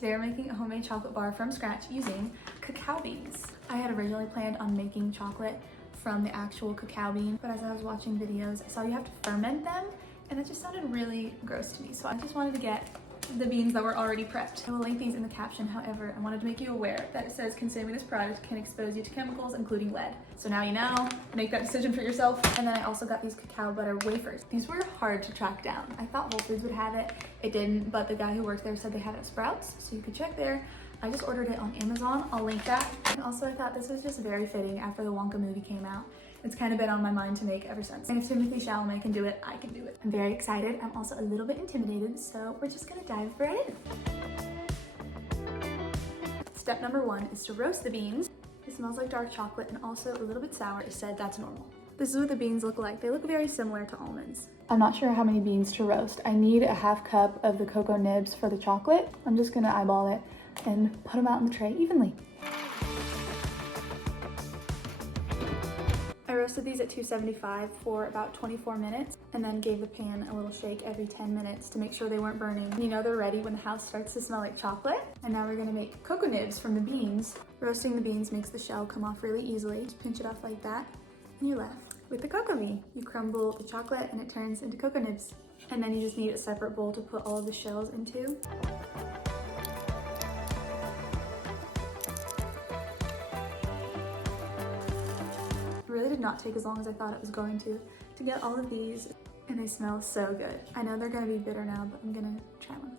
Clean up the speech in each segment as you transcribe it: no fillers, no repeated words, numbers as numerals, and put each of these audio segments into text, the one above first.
Today we're making a homemade chocolate bar from scratch using cacao beans. I had originally planned on making chocolate from the actual cacao bean, but as I was watching videos, I saw you have to ferment them, and that just sounded really gross to me. So I just wanted to get the beans that were already prepped. I will link these in the caption. However, I wanted to make you aware that it says consuming this product can expose you to chemicals, including lead. So now you know, make that decision for yourself. And then I also got these cacao butter wafers. These were hard to track down. I thought Whole Foods would have it. It didn't, but the guy who worked there said they have it at Sprouts, so you could check there. I just ordered it on Amazon. I'll link that. And also I thought this was just very fitting after the Wonka movie came out. It's kind of been on my mind to make ever since. And if Timothy Chalamet can do it, I can do it. I'm very excited. I'm also a little bit intimidated, so we're just gonna dive right in. Step number 1 is to roast the beans. It smells like dark chocolate and also a little bit sour. It said that's normal. This is what the beans look like. They look very similar to almonds. I'm not sure how many beans to roast. I need a half cup of the cocoa nibs for the chocolate. I'm just gonna eyeball it and put them out in the tray evenly. I roasted these at 275 for about 24 minutes and then gave the pan a little shake every 10 minutes to make sure they weren't burning. You know they're ready when the house starts to smell like chocolate. And now we're gonna make cocoa nibs from the beans. Roasting the beans makes the shell come off really easily. Just pinch it off like that and you're left with the cocoa bean. You crumble the chocolate and it turns into cocoa nibs. And then you just need a separate bowl to put all of the shells into. It really did not take as long as I thought it was going to get all of these, and they smell so good. I know they're gonna be bitter now, but I'm gonna try one.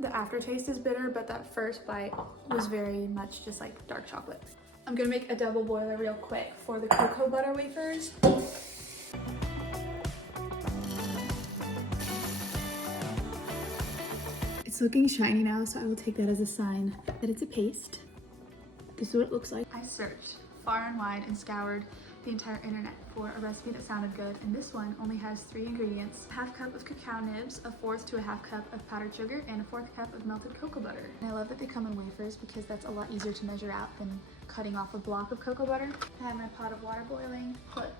The aftertaste is bitter, but that first bite was very much just like dark chocolate. I'm gonna make a double boiler real quick for the cocoa butter wafers. It's looking shiny now, so I will take that as a sign that it's a paste. This is what it looks like. I searched far and wide and scoured the entire internet for a recipe that sounded good, and this one only has 3 ingredients: a half cup of cacao nibs, a 1/4 to a half cup of powdered sugar, and a 1/4 cup of melted cocoa butter. And I love that they come in wafers because that's a lot easier to measure out than cutting off a block of cocoa butter. I have my pot of water boiling, put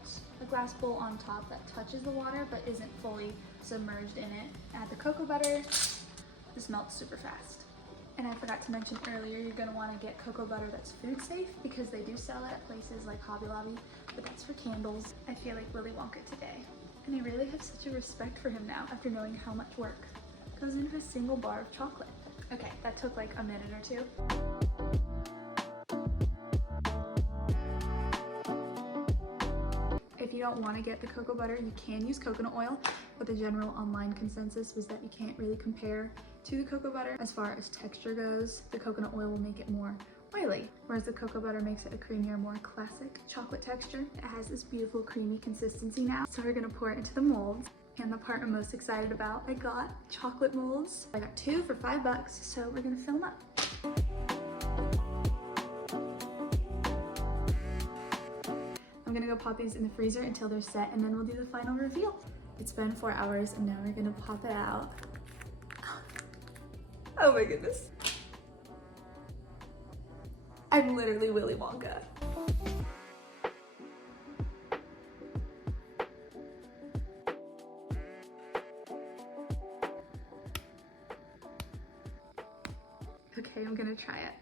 a glass bowl on top that touches the water but isn't fully submerged in it. Add the cocoa butter. This melts super fast. And I forgot to mention earlier, you're gonna wanna get cocoa butter that's food safe because they do sell it at places like Hobby Lobby, but that's for candles. I feel like Willy Wonka today. And I really have such a respect for him now after knowing how much work goes into a single bar of chocolate. Okay, that took like a minute or two. If you don't want to get the cocoa butter, you can use coconut oil, but the general online consensus was that you can't really compare to the cocoa butter. As far as texture goes, the coconut oil will make it more oily, whereas the cocoa butter makes it a creamier, more classic chocolate texture. It has this beautiful creamy consistency now. So we're gonna pour it into the molds. And the part I'm most excited about, I got chocolate molds. I got 2 for $5, so we're gonna fill them up. I'm gonna go pop these in the freezer until they're set, and then we'll do the final reveal. It's been 4 hours and now we're gonna pop it out. Oh my goodness. I'm literally Willy Wonka. Okay, I'm gonna try it.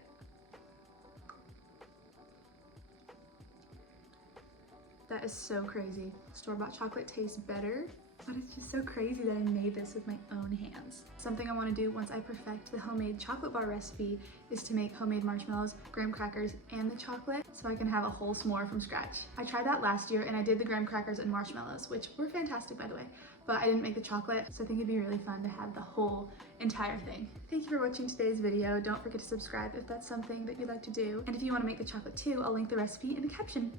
That is so crazy. Store-bought chocolate tastes better, but it's just so crazy that I made this with my own hands. Something I want to do once I perfect the homemade chocolate bar recipe is to make homemade marshmallows, graham crackers, and the chocolate so I can have a whole s'more from scratch. I tried that last year and I did the graham crackers and marshmallows, which were fantastic by the way, but I didn't make the chocolate, so I think it'd be really fun to have the whole entire thing. Thank you for watching today's video. Don't forget to subscribe if that's something that you'd like to do. And if you want to make the chocolate too, I'll link the recipe in the caption.